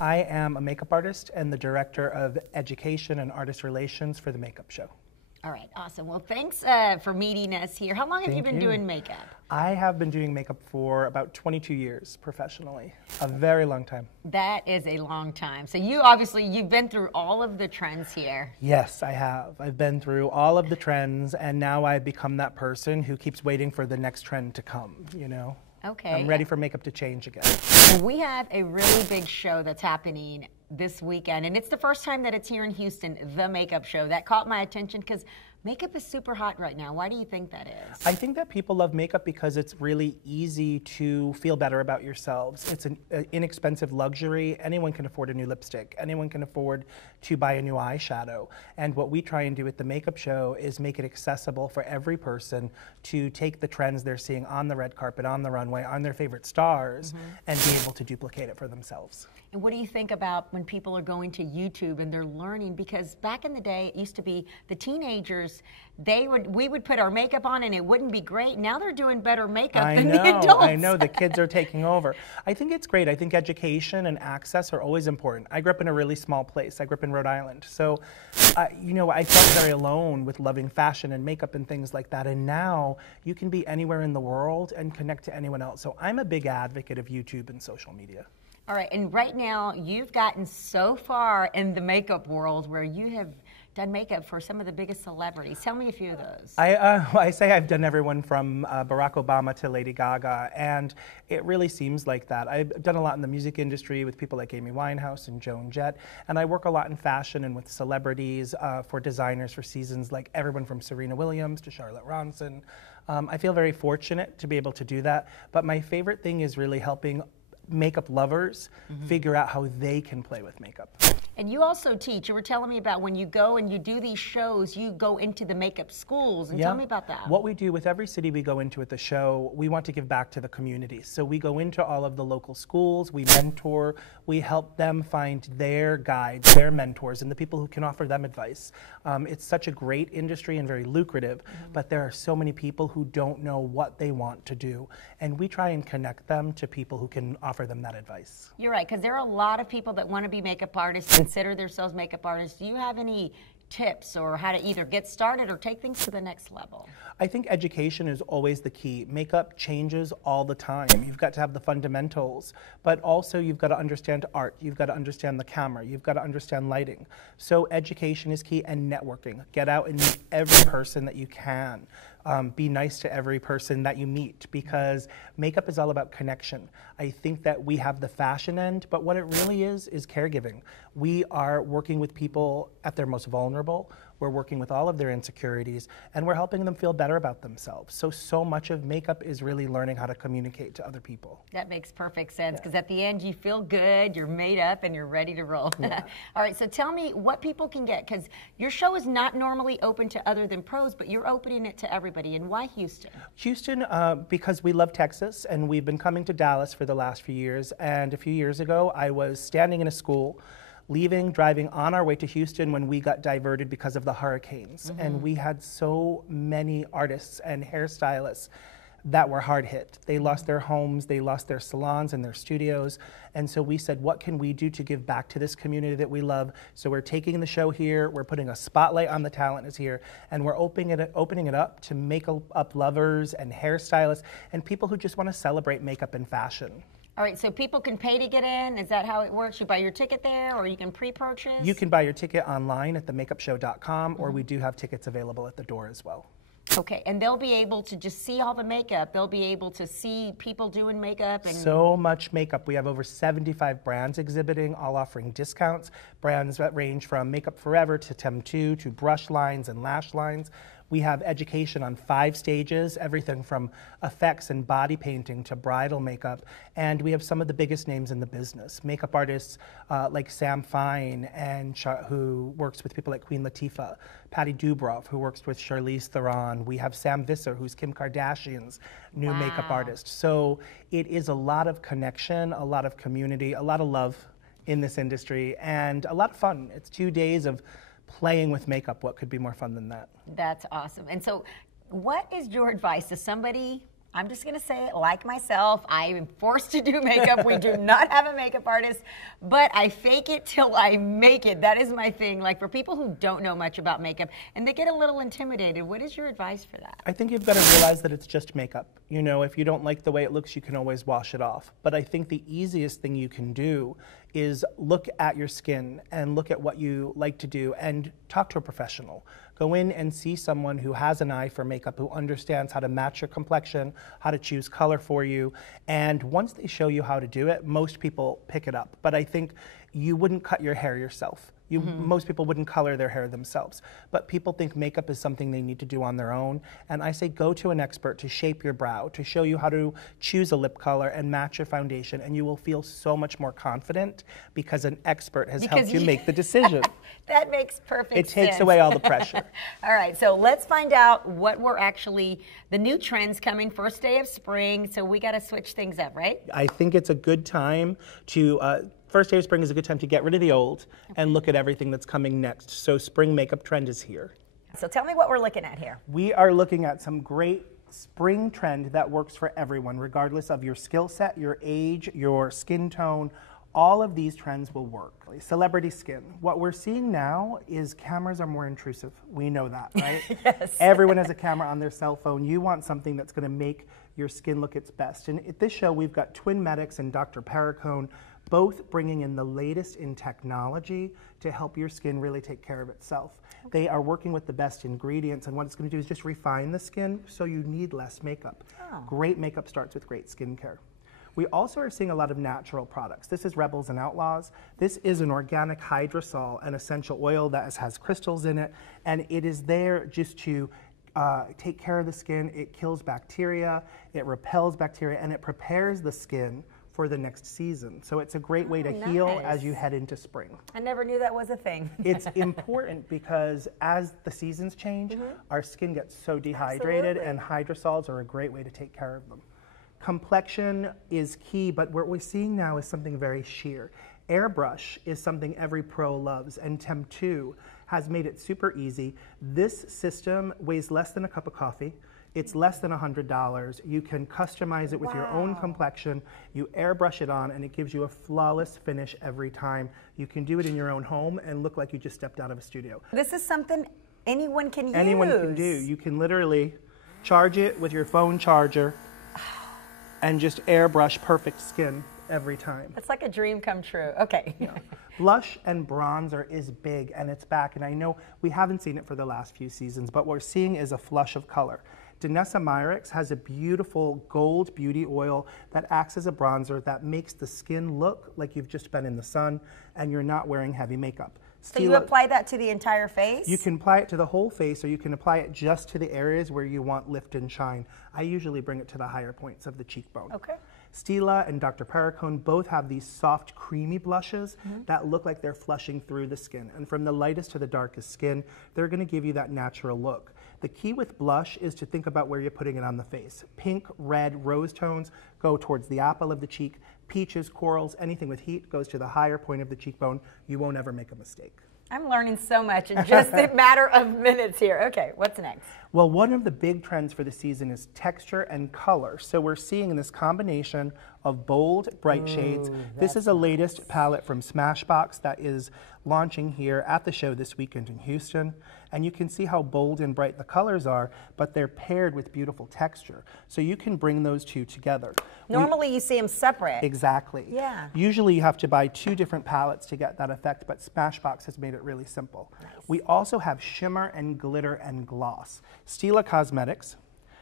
I am a makeup artist and the director of education and artist relations for the makeup show. All right, awesome. Well, thanks for meeting us here. How long have you been doing makeup? I have been doing makeup for about 22 years professionally. A very long time. That is a long time. So you've been through all of the trends here. Yes, I have. I've been through all of the trends, and now I've become that person who keeps waiting for the next trend to come, you know? Okay. I'm ready for makeup to change again. Well, we have a really big show that's happening this weekend, and it's the first time that it's here in Houston, the makeup show. That caught my attention because makeup is super hot right now. Why do you think that is? I think that people love makeup because it's really easy to feel better about yourselves. It's an inexpensive luxury. Anyone can afford a new lipstick. Anyone can afford to buy a new eyeshadow. And what we try and do at the makeup show is make it accessible for every person to take the trends they're seeing on the red carpet, on the runway, on their favorite stars, and be able to duplicate it for themselves. And what do you think about when people are going to YouTube and they're learning? Because back in the day, it used to be the teenagers, we would put our makeup on and it wouldn't be great. Now they're doing better makeup than the adults. I know, the kids are taking over. I think it's great. I think education and access are always important. I grew up in a really small place. I grew up in Rhode Island. So, I felt very alone with loving fashion and makeup and things like that. And now you can be anywhere in the world and connect to anyone else. So I'm a big advocate of YouTube and social media. All right, and right now you've gotten so far in the makeup world where you have done makeup for some of the biggest celebrities. Tell me a few of those. I say I've done everyone from Barack Obama to Lady Gaga, and it really seems like that. I've done a lot in the music industry with people like Amy Winehouse and Joan Jett, and I work a lot in fashion and with celebrities for designers for seasons like everyone from Serena Williams to Charlotte Ronson. I feel very fortunate to be able to do that, but my favorite thing is really helping makeup lovers figure out how they can play with makeup. And you also teach. You were telling me about when you go and you do these shows, you go into the makeup schools. And tell me about that. What we do with every city we go into at the show, we want to give back to the community. So we go into all of the local schools, we mentor, we help them find their guides, their mentors, and the people who can offer them advice. It's such a great industry and very lucrative, but there are so many people who don't know what they want to do. And we try and connect them to people who can offer them that advice. You're right, because there are a lot of people that want to be makeup artists, consider themselves makeup artists. Do you have any tips or how to either get started or take things to the next level? I think education is always the key. Makeup changes all the time. You've got to have the fundamentals, but also you've got to understand art. You've got to understand the camera. You've got to understand lighting. So education is key, and networking. Get out and meet every person that you can. Be nice to every person that you meet, because makeup is all about connection. I think that we have the fashion end, but what it really is caregiving. We are working with people at their most vulnerable. We're working with all of their insecurities, and we're helping them feel better about themselves. So much of makeup is really learning how to communicate to other people. That makes perfect sense, because at the end you feel good, you're made up, and you're ready to roll. Yeah. All right, so tell me what people can get, because your show is not normally open to other than pros, but you're opening it to everybody. And why Houston? Houston, because we love Texas, and we've been coming to Dallas for the last few years. And a few years ago, I was standing in a school, driving on our way to Houston when we got diverted because of the hurricanes. And we had so many artists and hairstylists that were hard hit. They lost their homes, they lost their salons and their studios. And so we said, what can we do to give back to this community that we love? So we're taking the show here, we're putting a spotlight on the talent is here, and we're opening it up to makeup lovers and hairstylists and people who just want to celebrate makeup and fashion. All right, so people can pay to get in. Is that how it works? You buy your ticket there, or you can pre-purchase? You can buy your ticket online at themakeupshow.com, or we do have tickets available at the door as well. Okay, and they'll be able to just see all the makeup. They'll be able to see people doing makeup. And so much makeup. We have over 75 brands exhibiting, all offering discounts. Brands that range from Makeup Forever to Tem2 to brush lines and lash lines. We have education on 5 stages, everything from effects and body painting to bridal makeup. And we have some of the biggest names in the business. Makeup artists like Sam Fine, and who works with people like Queen Latifah. Patty Dubroff, who works with Charlize Theron. We have Sam Visser, who's Kim Kardashian's new makeup artist. So it is a lot of connection, a lot of community, a lot of love in this industry, and a lot of fun. It's 2 days of playing with makeup. What could be more fun than that? That's awesome. And so what is your advice to somebody I'm just going to say it like myself. I am forced to do makeup. We do not have a makeup artist, but I fake it till I make it. That is my thing. Like for people who don't know much about makeup and they get a little intimidated, what is your advice for that? I think you've got to realize that it's just makeup. You know, if you don't like the way it looks, you can always wash it off. But I think the easiest thing you can do is look at your skin and look at what you like to do and talk to a professional. Go in and see someone who has an eye for makeup, who understands how to match your complexion, how to choose color for you. And once they show you how to do it, most people pick it up. But I think you wouldn't cut your hair yourself. Most people wouldn't color their hair themselves, but people think makeup is something they need to do on their own. And I say go to an expert to shape your brow, to show you how to choose a lip color and match your foundation, and you will feel so much more confident because an expert has helped you make the decision. That makes perfect sense. It takes away all the pressure. All right, so let's find out what were actually the new trends coming first day of spring. So we got to switch things up, right? I think it's a good time to first day of spring is a good time to get rid of the old and look at everything that's coming next. So spring makeup trend is here. So tell me what we're looking at here. We are looking at some great spring trend that works for everyone, regardless of your skill set, your age, your skin tone. All of these trends will work. Celebrity skin. What we're seeing now is cameras are more intrusive. We know that, right? Yes. Everyone has a camera on their cell phone. You want something that's going to make your skin look its best. And at this show, we've got Twin Medics and Dr. Perricone, both bringing in the latest in technology to help your skin really take care of itself. Okay. They are working with the best ingredients, and what it's going to do is just refine the skin so you need less makeup. Oh. Great makeup starts with great skincare. We also are seeing a lot of natural products. This is Rebels and Outlaws. This is an organic hydrosol, an essential oil that has crystals in it, and it is there just to take care of the skin. It kills bacteria, it repels bacteria, and it prepares the skin for the next season. So it's a great way to heal as you head into spring. I never knew that was a thing. It's important because as the seasons change, our skin gets so dehydrated, and hydrosols are a great way to take care of them. Complexion is key, but what we're seeing now is something very sheer. Airbrush is something every pro loves, and Tem2 has made it super easy. This system weighs less than a cup of coffee. It's less than $100. You can customize it with your own complexion. You airbrush it on, and it gives you a flawless finish every time. You can do it in your own home and look like you just stepped out of a studio. This is something anyone can use. Anyone can do. You can literally charge it with your phone charger and just airbrush perfect skin every time. It's like a dream come true. Okay. Yeah. Blush and bronzer is big, and it's back. And I know we haven't seen it for the last few seasons, but what we're seeing is a flush of color. Danessa Myricks has a beautiful gold beauty oil that acts as a bronzer that makes the skin look like you've just been in the sun and you're not wearing heavy makeup. So you apply that to the entire face? You can apply it to the whole face, or you can apply it just to the areas where you want lift and shine. I usually bring it to the higher points of the cheekbone. Okay. Stila and Dr. Perricone both have these soft, creamy blushes that look like they're flushing through the skin. And from the lightest to the darkest skin, they're going to give you that natural look. The key with blush is to think about where you're putting it on the face. Pink, red, rose tones go towards the apple of the cheek. Peaches, corals, anything with heat goes to the higher point of the cheekbone. You won't ever make a mistake. I'm learning so much in just a matter of minutes here. Okay, what's next? Well, one of the big trends for the season is texture and color. So we're seeing this combination of bold, bright shades. This is the latest palette from Smashbox that is launching here at the show this weekend in Houston. And you can see how bold and bright the colors are, but they're paired with beautiful texture. So you can bring those two together. Normally you see them separate. Exactly. Yeah. Usually you have to buy 2 different palettes to get that effect, but Smashbox has made it really simple. Nice. We also have Shimmer and Glitter and Gloss. Stila Cosmetics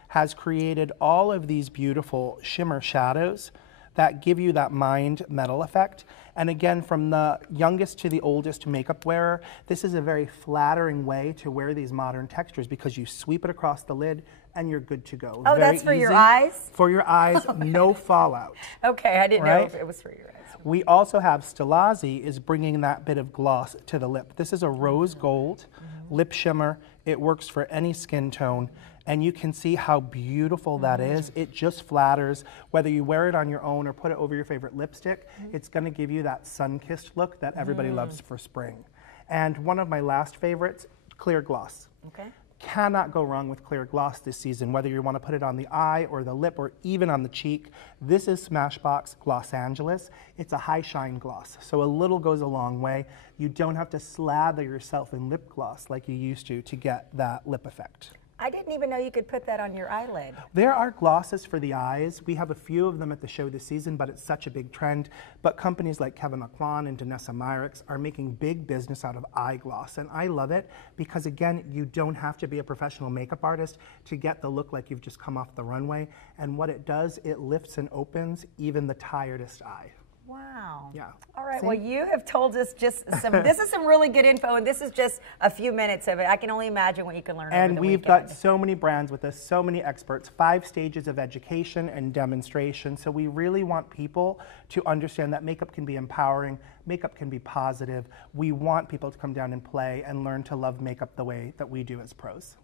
has created all of these beautiful shimmer shadows that give you that mined metal effect. And again, from the youngest to the oldest makeup wearer, this is a very flattering way to wear these modern textures because you sweep it across the lid and you're good to go. Oh, that's for your eyes? For your eyes, no fallout. Okay, I didn't know if it was for your eyes. We also have Stilazzi is bringing that bit of gloss to the lip. This is a rose gold lip shimmer. It works for any skin tone. And you can see how beautiful that is. It just flatters. Whether you wear it on your own or put it over your favorite lipstick, it's going to give you that sun-kissed look that everybody loves for spring. And one of my last favorites, clear gloss. Okay. Cannot go wrong with clear gloss this season, whether you want to put it on the eye or the lip or even on the cheek. This is Smashbox Gloss Angeles. It's a high shine gloss, so a little goes a long way. You don't have to slather yourself in lip gloss like you used to get that lip effect. I didn't even know you could put that on your eyelid. There are glosses for the eyes. We have a few of them at the show this season, but it's such a big trend. But companies like Kevin Aucoin and Danessa Myricks are making big business out of eye gloss. And I love it because, again, you don't have to be a professional makeup artist to get the look like you've just come off the runway. And what it does, it lifts and opens even the tiredest eye. Wow. Yeah. All right. See? Well, you have told us just some, this is some really good info, and this is just a few minutes of it. I can only imagine what you can learn over the weekend. And we've got so many brands with us, so many experts, 5 stages of education and demonstration. So we really want people to understand that makeup can be empowering, makeup can be positive. We want people to come down and play and learn to love makeup the way that we do as pros.